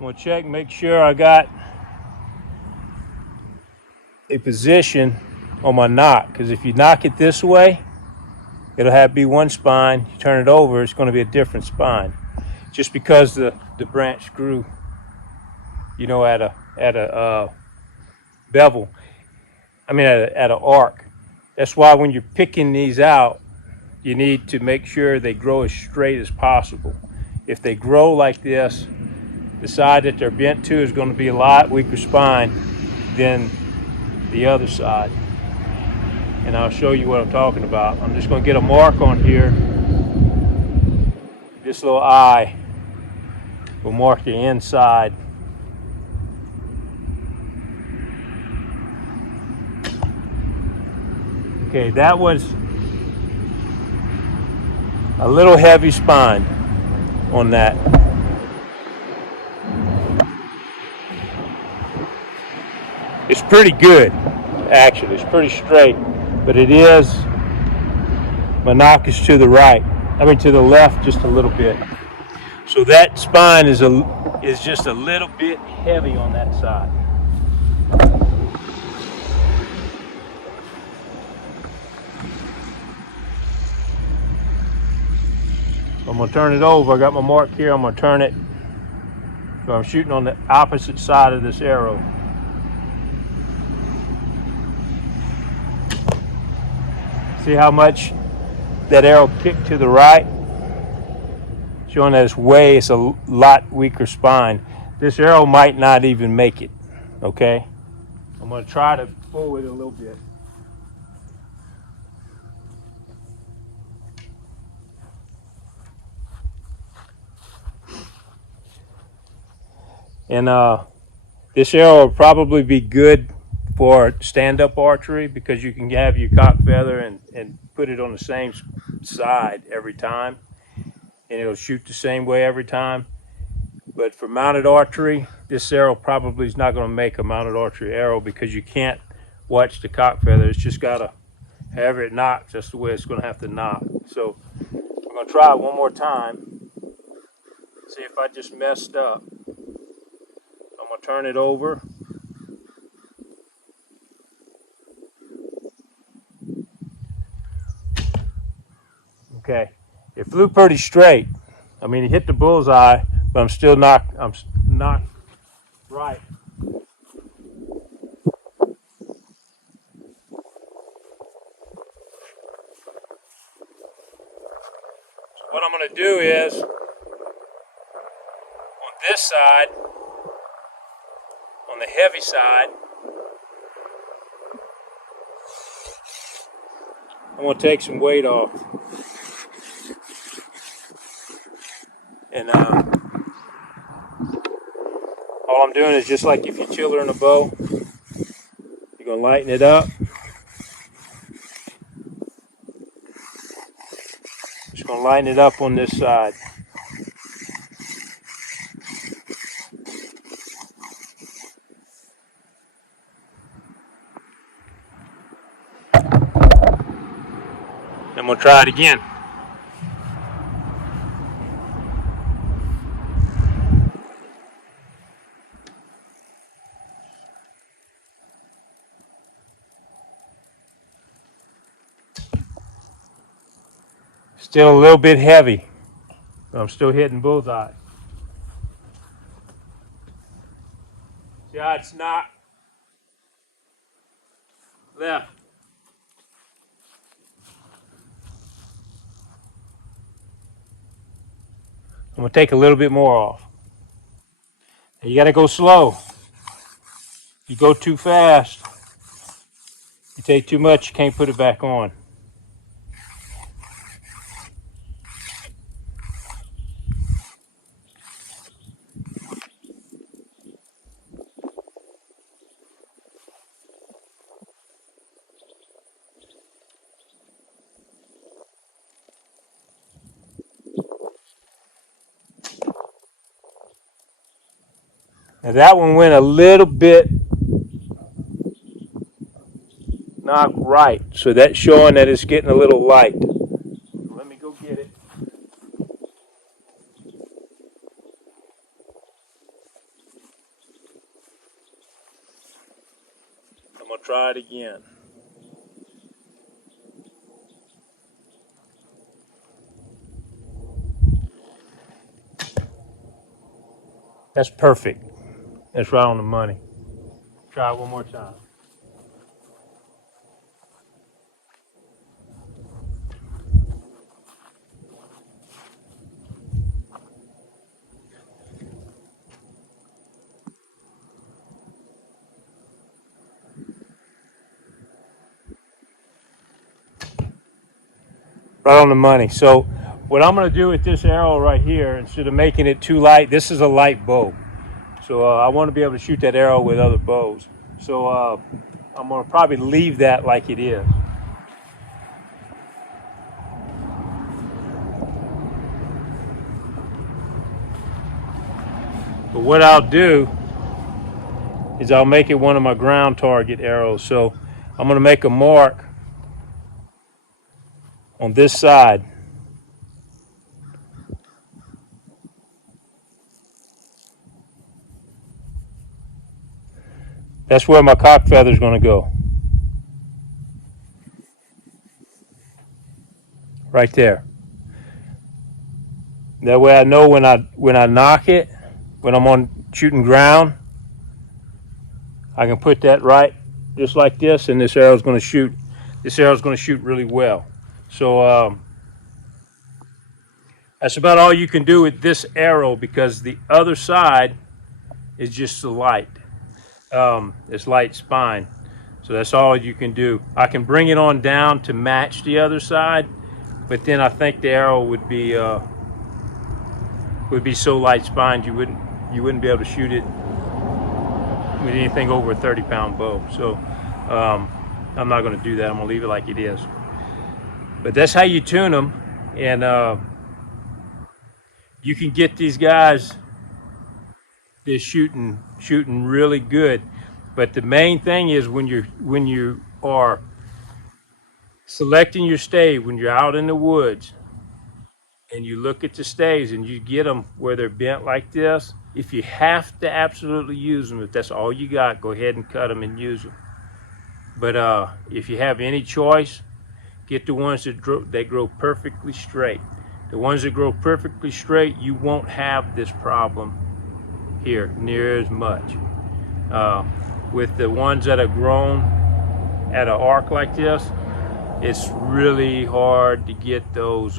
I'm gonna check and make sure I got a position on my knock, because if you knock it this way, it'll have be one spine. You turn it over, it's going to be a different spine, just because the branch grew, at a bevel. I mean, at an arc. That's why when you're picking these out, you need to make sure they grow as straight as possible. If they grow like this, the side that they're bent to is going to be a lot weaker spine than the other side. And I'll show you what I'm talking about. I'm just going to get a mark on here. This little eye will mark the inside. Okay, that was a little heavy spine on that. It's pretty good, actually. It's pretty straight, but it is, my knock is to the right. I mean, to the left just a little bit. So that spine is just a little bit heavy on that side. I'm gonna turn it over. I got my mark here. I'm gonna turn it. So I'm shooting on the opposite side of this arrow. See how much that arrow kicked to the right? Showing that it's a lot weaker spine. This arrow might not even make it, okay? I'm gonna try to pull it a little bit. And this arrow will probably be good for stand-up archery, because you can have your cock feather and put it on the same side every time, and it'll shoot the same way every time. But for mounted archery, this arrow probably is not going to make a mounted archery arrow, because you can't watch the cock feather. It's just got to, however it knocks, that's the way it's going to have to knock. So I'm going to try it one more time, see if I just messed up. I'm going to turn it over. Okay, it flew pretty straight. I mean, it hit the bullseye, but I'm still knocked right. So what I'm going to do is, on this side, on the heavy side, I'm going to take some weight off. And all I'm doing is just like if you chiller in a bow, you're going to lighten it up. Just going to lighten it up on this side. I'm going to try it again. Still a little bit heavy, but I'm still hitting bullseye. See how it's not left. I'm going to take a little bit more off. You got to go slow. You go too fast, you take too much, you can't put it back on. Now that one went a little bit knocked right, so that's showing that it's getting a little light. Let me go get it. try it again. That's perfect. That's right on the money. Try it one more time. Right on the money. So what I'm going to do with this arrow right here, instead of making it too light, this is a light bow. So I want to be able to shoot that arrow with other bows. So I'm going to probably leave that like it is. But what I'll do is I'll make it one of my ground target arrows. So I'm going to make a mark on this side. That's where my cock feather is going to go. Right there. That way I know when I knock it, when I'm on shooting ground, I can put that right just like this, and this arrow's going to shoot. This arrow's going to shoot really well. So that's about all you can do with this arrow, because the other side is just the light. It's light spine. So that's all you can do. I can bring it on down to match the other side, but then I think the arrow would be so light spined you wouldn't be able to shoot it with anything over a 30-pound bow. So I'm not going to do that. I'm going to leave it like it is. But that's how you tune them, and you can get these guys that's shooting really good. But the main thing is when you are selecting your stave, when you're out in the woods and you look at the staves and you get them where they're bent like this, if you have to absolutely use them, if that's all you got, go ahead and cut them and use them. But if you have any choice, get the ones that grow perfectly straight. The ones that grow perfectly straight, you won't have this problem here near as much. With the ones that are grown at an arc like this, it's really hard to get those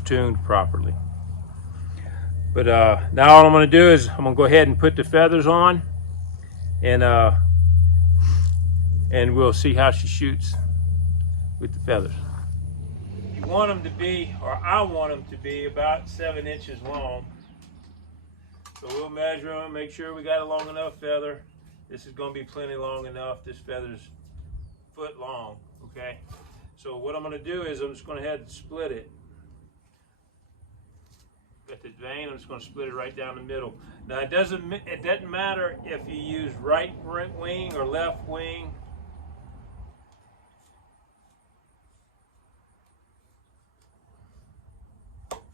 tuned properly. But now all I'm going to do is I'm going to go ahead and put the feathers on, and we'll see how she shoots with the feathers. You want them to be, or I want them to be, about 7 inches long. So we'll measure them, make sure we got a long enough feather. This is going to be plenty long enough. This feather's foot long, okay? So what I'm going to do is I'm just going to head and split it. Got the vein, I'm just going to split it right down the middle. Now it doesn't matter if you use right wing or left wing.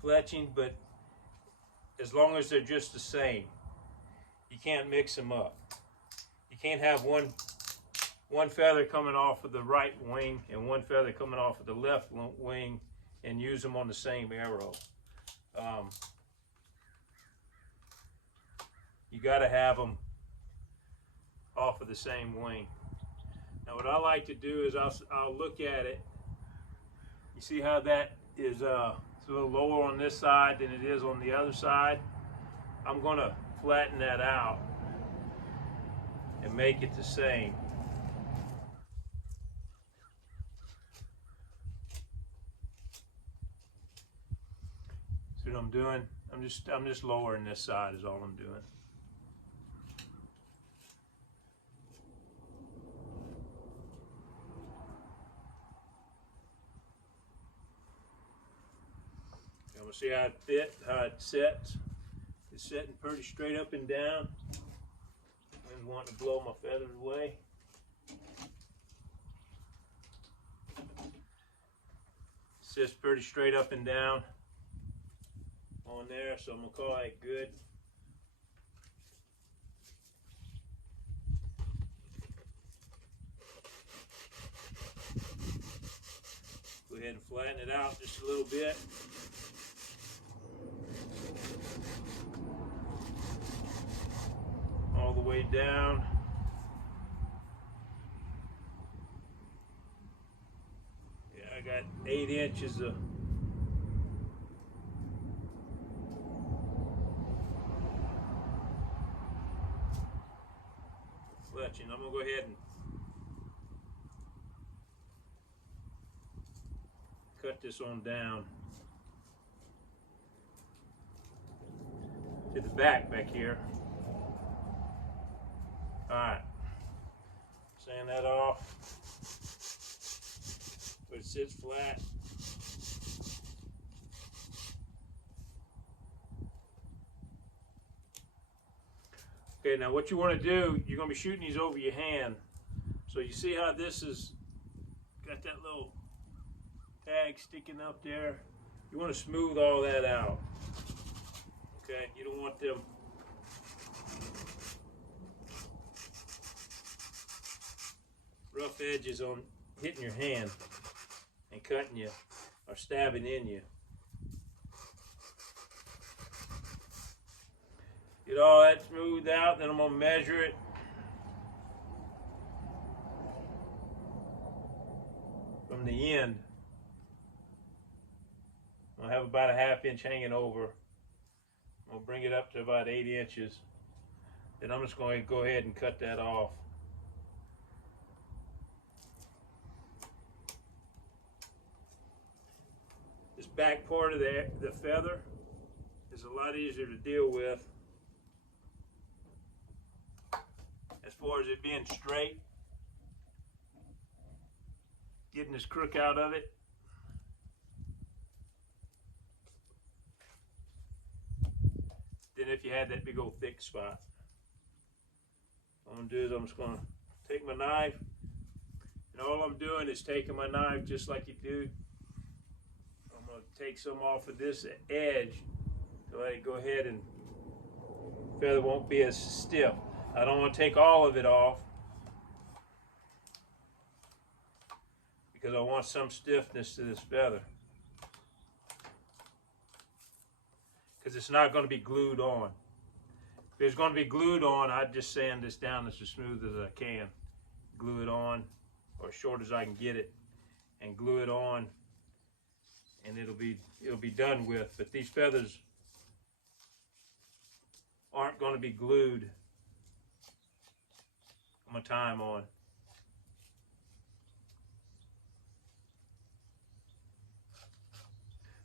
Fletching, but as long as they're just the same, you can't mix them up. You can't have one feather coming off of the right wing and one feather coming off of the left wing and use them on the same arrow. You got to have them off of the same wing. Now what I like to do is I'll look at it. You see how that is it's a little lower on this side than it is on the other side. I'm going to flatten that out and make it the same. See what I'm doing? I'm just lowering this side is all I'm doing. I'm gonna see how it sets. It's setting pretty straight up and down. I'm wanting to blow my feathers away. Sits pretty straight up and down on there, so I'm gonna call it good. ahead and flatten it out just a little bit. All the way down. Yeah, I got 8 inches of fletching. I'm gonna go ahead and cut this on down to the back here. All right, sand that off so it sits flat. Okay, now what you want to do, you're going to be shooting these over your hand. So you see how this is got that little tag sticking up there? You want to smooth all that out. Okay, you don't want them rough edges on hitting your hand and cutting you or stabbing in you. Get all that smoothed out, then I'm going to measure it. From the end. I'll have about a 1/2 inch hanging over. I'll bring it up to about 8 inches. Then I'm just going to go ahead and cut that off. This back part of the feather is a lot easier to deal with as far as it being straight. Getting this crook out of it. Then if you had that big old thick spot. What I'm going to do is I'm just going to take my knife, and all I'm doing is taking my knife just like you do. I'm going to take some off of this edge to let it go ahead and the feather won't be as stiff. I don't want to take all of it off because I want some stiffness to this feather. Because it's not going to be glued on. If it's going to be glued on, I'd just sand this down as smooth as I can. Glue it on, or as short as I can get it, and glue it on, and it'll be done with. But these feathers aren't going to be glued. I'm gonna tie them on.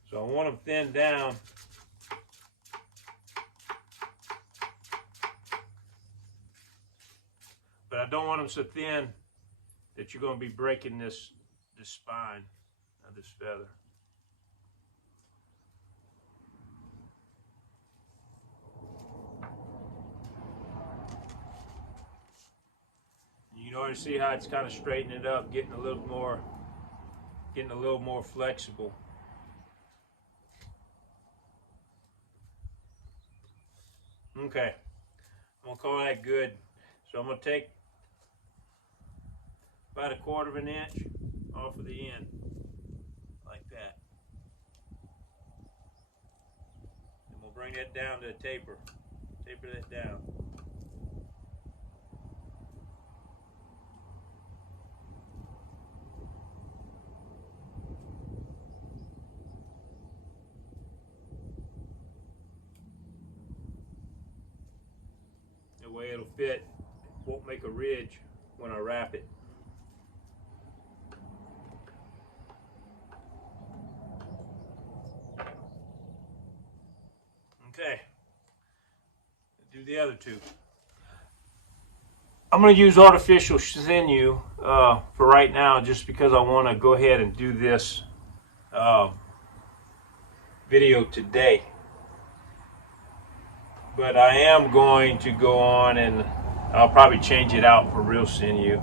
So I want them thinned down. But I don't want them so thin that you're going to be breaking this spine of this feather. You can already see how it's kind of straightening it up, getting a little more flexible. Okay, I'm gonna call that good. So I'm gonna take about 1/4 inch off of the end, like that. And we'll bring that down to a taper. Taper that down. That way it'll fit, won't make a ridge when I wrap it. Okay, do the other two. I'm going to use artificial sinew for right now, just because I want to go ahead and do this video today. But I am going to go on and I'll probably change it out for real sinew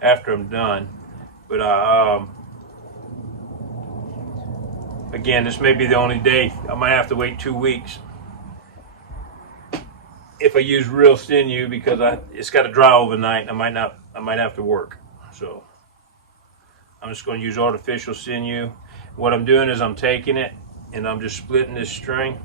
after I'm done. But again, this may be the only day. I might have to wait 2 weeks if I use real sinew, because it's got to dry overnight and I might have to work. So I'm just going to use artificial sinew. What I'm doing is I'm taking it and I'm just splitting this string.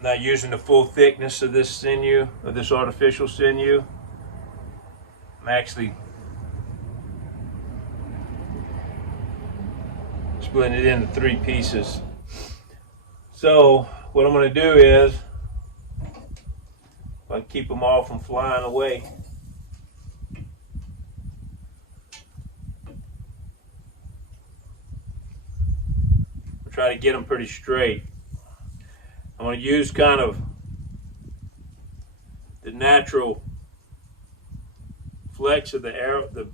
Not using the full thickness of this sinew, of this artificial sinew. I'm actually splitting it into 3 pieces. So what I'm going to do is, if I keep them all from flying away, I'll try to get them pretty straight. I'm going to use kind of the natural flex of the arrow, the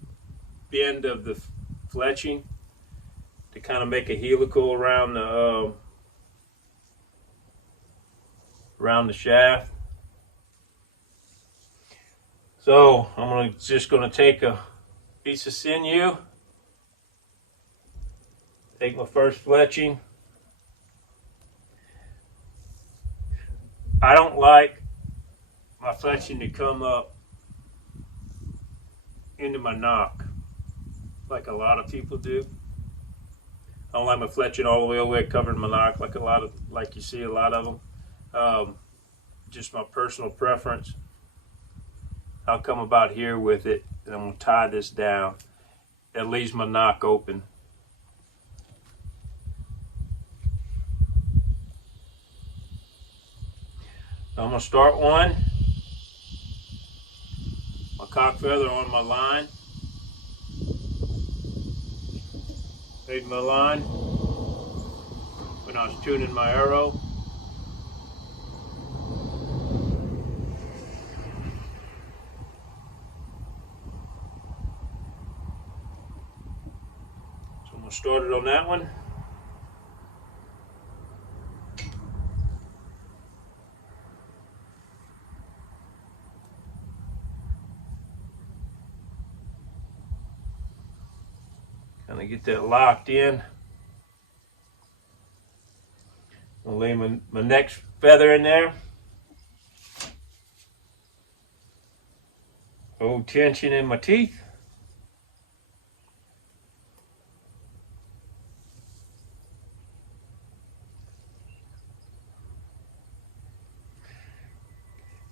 bend of the fletching, to kind of make a helical around the shaft. So I'm just going to take a piece of sinew, take my first fletching. I don't like my fletching to come up into my knock like a lot of people do. I don't like my fletching all the way covering my knock like you see a lot of them. Just my personal preference. I'll come about here with it, and I'm going to tie this down. That leaves my knock open. I'm going to start one. My cock feather on my line. Made my line when I was tuning my arrow. So I'm going to start it on that one. Kind of get that locked in. I'll lay my next feather in there. Oh, tension in my teeth.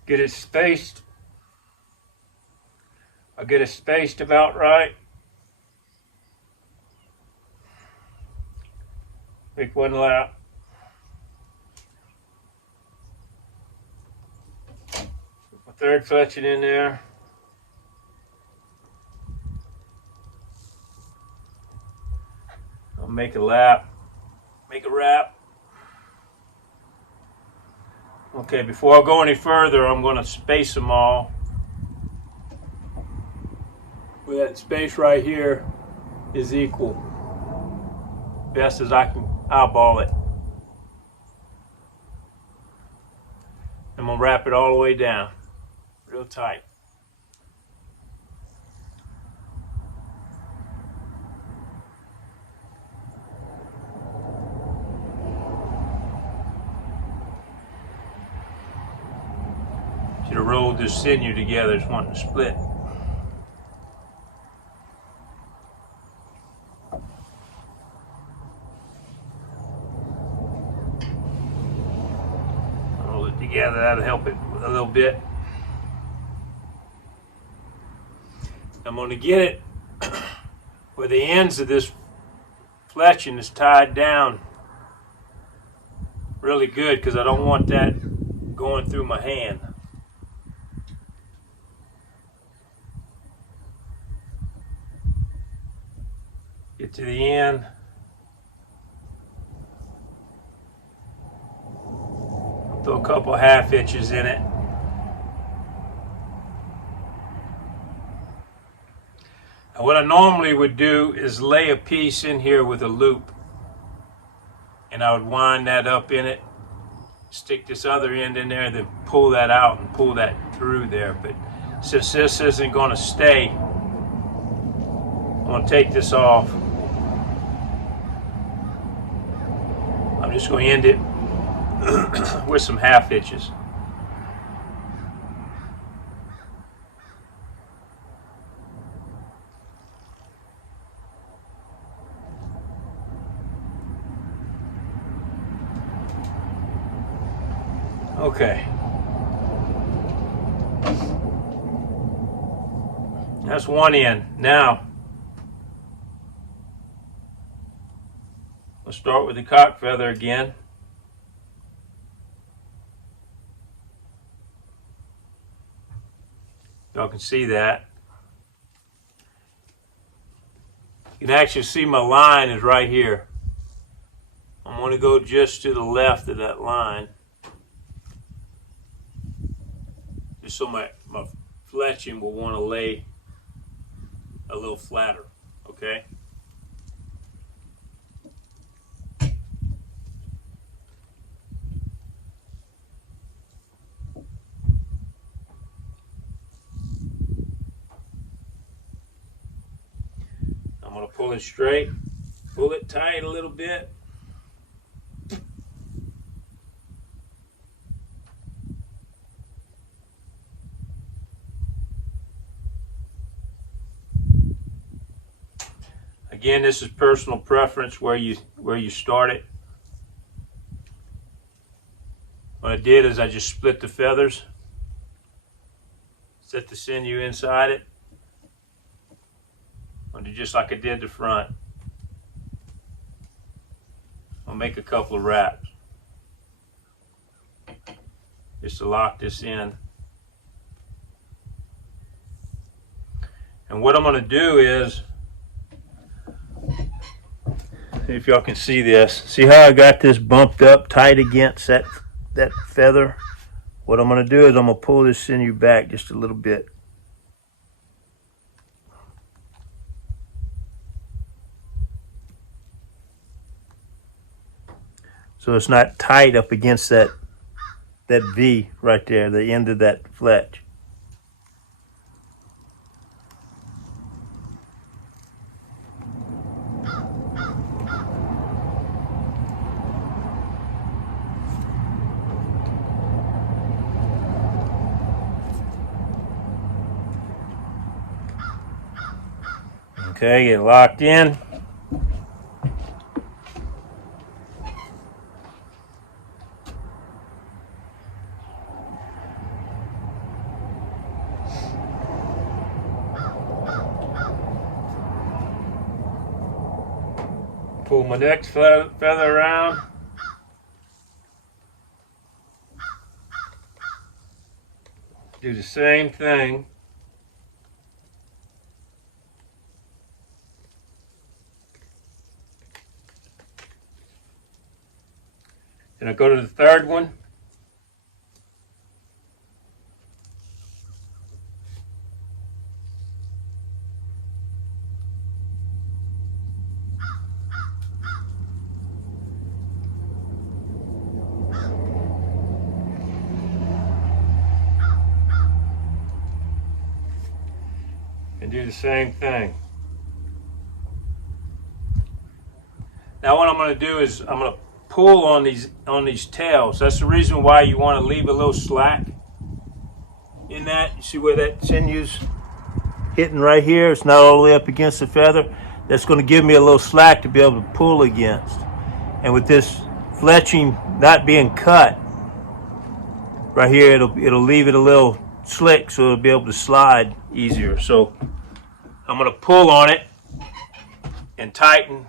Get it spaced. I'll get it spaced about right. Make one lap. Put my third fletching in there. I'll make a lap. Make a wrap. Okay, before I go any further, I'm going to space them all. With that space right here is equal. Best as I can eyeball it. I'm going to wrap it all the way down, real tight. Should have rolled this sinew together, just wanting to split. Together, that'll help it a little bit. I'm going to get it where the ends of this fletching is tied down really good, because I don't want that going through my hand. Get to the end. Throw a couple half hitches in it. Now what I normally would do is lay a piece in here with a loop, and I would wind that up in it, stick this other end in there, then pull that out and pull that through there. But since this isn't going to stay, I'm going to take this off. I'm just going to end it with some half hitches. Okay. That's one end. Now, let's start with the cock feather again. Y'all can see that. You can actually see my line is right here. I'm going to go just to the left of that line, just so my fletching will want to lay a little flatter, okay? I'm going to pull it straight, pull it tight a little bit. Again, this is personal preference where you start it. What I did is I just split the feathers, set the sinew inside it. I'll do just like I did the front. I'll make a couple of wraps just to lock this in. And what I'm going to do is, if y'all can see this, see how I got this bumped up tight against that feather? What I'm going to do is I'm going to pull this sinew back just a little bit. So it's not tight up against that V right there, the end of that fletch. Okay, get locked in. Pull my next feather around. Do the same thing. Then I go to the third one. And do the same thing. Now what I'm going to do is I'm going to pull on these tails. That's the reason why you want to leave a little slack in that. You see where that sinew's hitting right here? It's not all the way up against the feather. That's going to give me a little slack to be able to pull against. And with this fletching not being cut right here, it'll leave it a little slick, so it'll be able to slide easier. So I'm going to pull on it and tighten,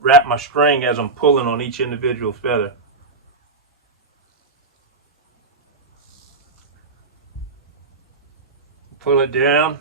wrap my string as I'm pulling on each individual feather. Pull it down.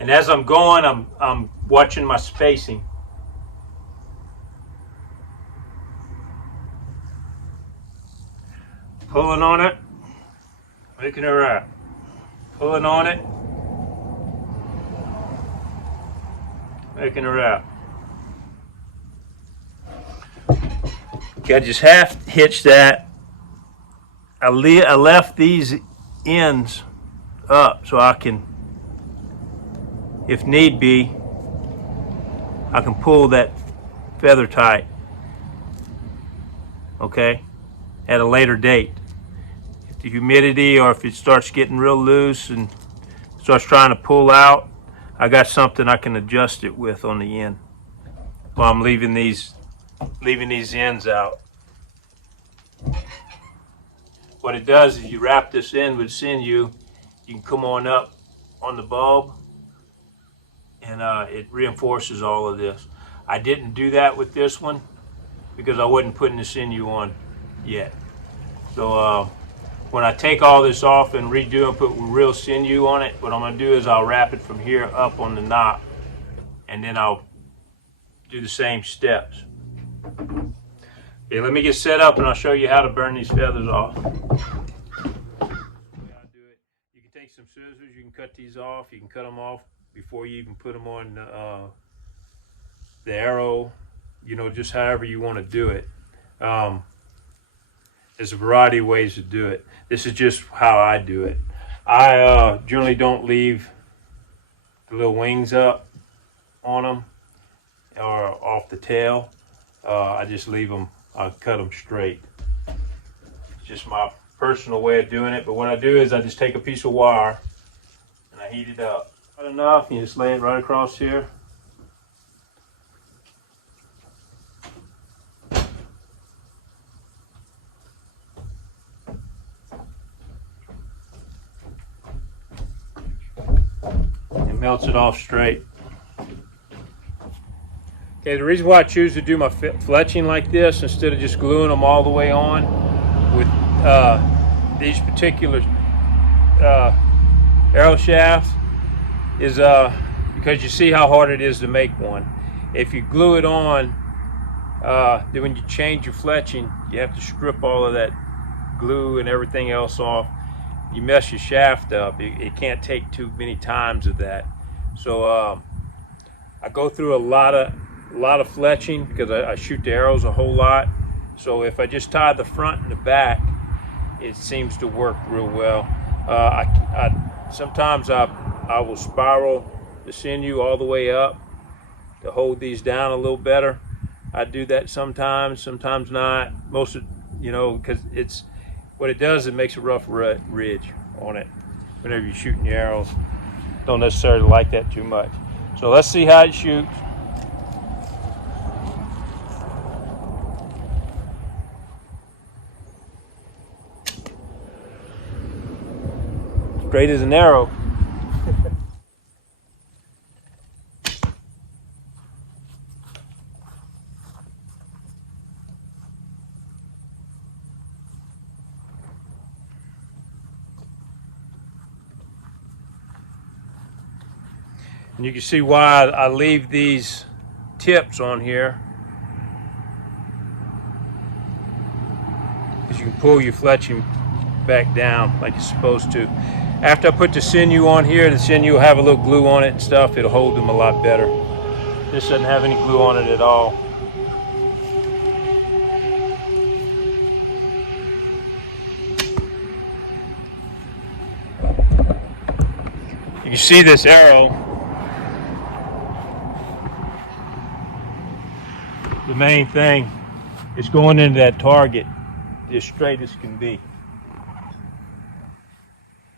And as I'm going, I'm watching my spacing. Pulling on it, making a wrap. Pulling on it, making a wrap. Okay, I just half hitched that. I left these ends up so I can if need be, I can pull that feather tight, okay, at a later date. If the humidity or if it starts getting real loose and starts trying to pull out, I got something I can adjust it with on the end while I'm leaving these ends out. What it does is you wrap this in with sinew, you can come on up on the bulb, and it reinforces all of this. I didn't do that with this one because I wasn't putting the sinew on yet. So when I take all this off and redo and put real sinew on it, what I'm going to do is I'll wrap it from here up on the knot, and then I'll do the same steps. Okay, let me get set up and I'll show you how to burn these feathers off. You can take some scissors, you can cut these off, you can cut them off before you even put them on the arrow, you know, just however you want to do it. There's a variety of ways to do it. This is just how I do it. I generally don't leave the little wings up on them or off the tail. I just leave them, I cut them straight. It's just my personal way of doing it, but what I do is I just take a piece of wire and I heat it up. Not enough, you just lay it right across here. Melts it off straight. Okay, the reason why I choose to do my fletching like this instead of just gluing them all the way on with these particular arrow shafts is because you see how hard it is to make one. If you glue it on, then when you change your fletching, you have to strip all of that glue and everything else off. You mess your shaft up. It can't take too many times of that. So I go through a lot of fletching because I shoot the arrows a whole lot. So if I just tie the front and the back, it seems to work real well. Sometimes I will spiral the sinew all the way up to hold these down a little better. I do that sometimes not. Most of, you know, because it's what it does, it makes a rough ridge on it whenever you're shooting your arrows. Don't necessarily like that too much. So let's see how it shoots. Straight as an arrow. And you can see why I leave these tips on here, because you can pull your fletching back down like you're supposed to. After I put the sinew on here, the sinew will have a little glue on it and stuff. It'll hold them a lot better. This doesn't have any glue on it at all. You can see this arrow. The main thing is going into that target as straight as can be.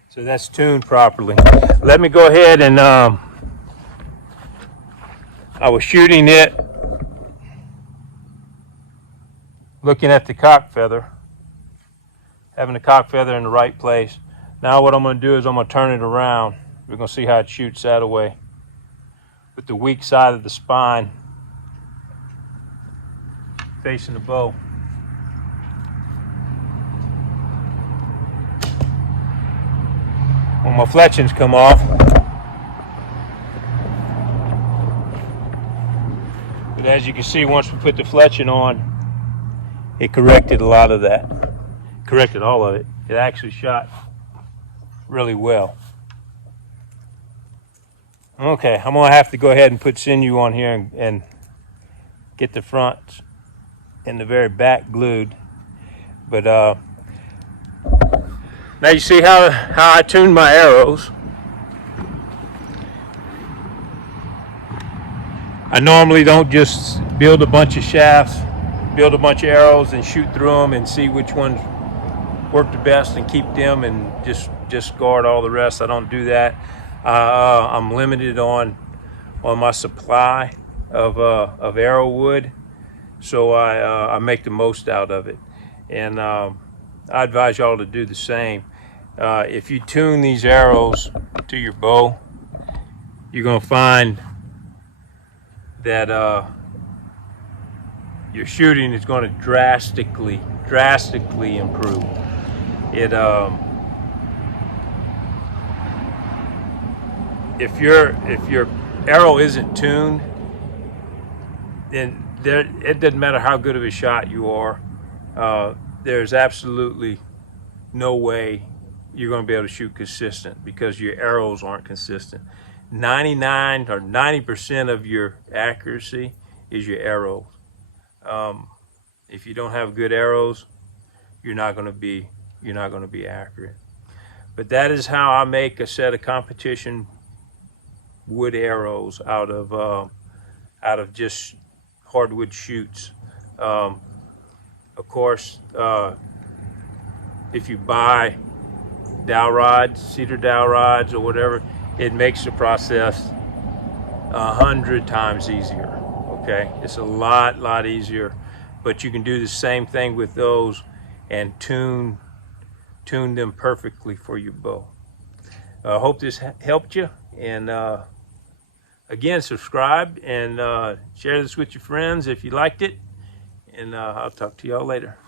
So that's tuned properly. Let me go ahead and I was shooting it looking at the cock feather, having the cock feather in the right place. Now what I'm going to do is I'm going to turn it around. We're going to see how it shoots that way with the weak side of the spine facing the bow. When my fletchings come off, but as you can see, once we put the fletching on, it corrected a lot of that. Corrected all of it. It actually shot really well. Okay, I'm gonna have to go ahead and put sinew on here and get the front and the very back glued. But now you see how I tuned my arrows. I normally don't just build a bunch of shafts, build a bunch of arrows and shoot through them and see which ones work the best and keep them and just discard all the rest. I don't do that. I'm limited on my supply of arrow wood, so I make the most out of it. And I advise y'all to do the same. If you tune these arrows to your bow, you're gonna find that your shooting is going to drastically improve. It if your arrow isn't tuned, then it doesn't matter how good of a shot you are. There's absolutely no way you're going to be able to shoot consistent because your arrows aren't consistent. 99 or 90% of your accuracy is your arrows. If you don't have good arrows, you're not going to be accurate. But that is how I make a set of competition wood arrows out of just hardwood shoots. Of course, if you buy dowel rods, cedar dowel rods or whatever, it makes the process 100 times easier. Okay, it's a lot easier, but you can do the same thing with those and tune them perfectly for your bow. I hope this helped you, and again, subscribe and share this with your friends if you liked it, and I'll talk to y'all later.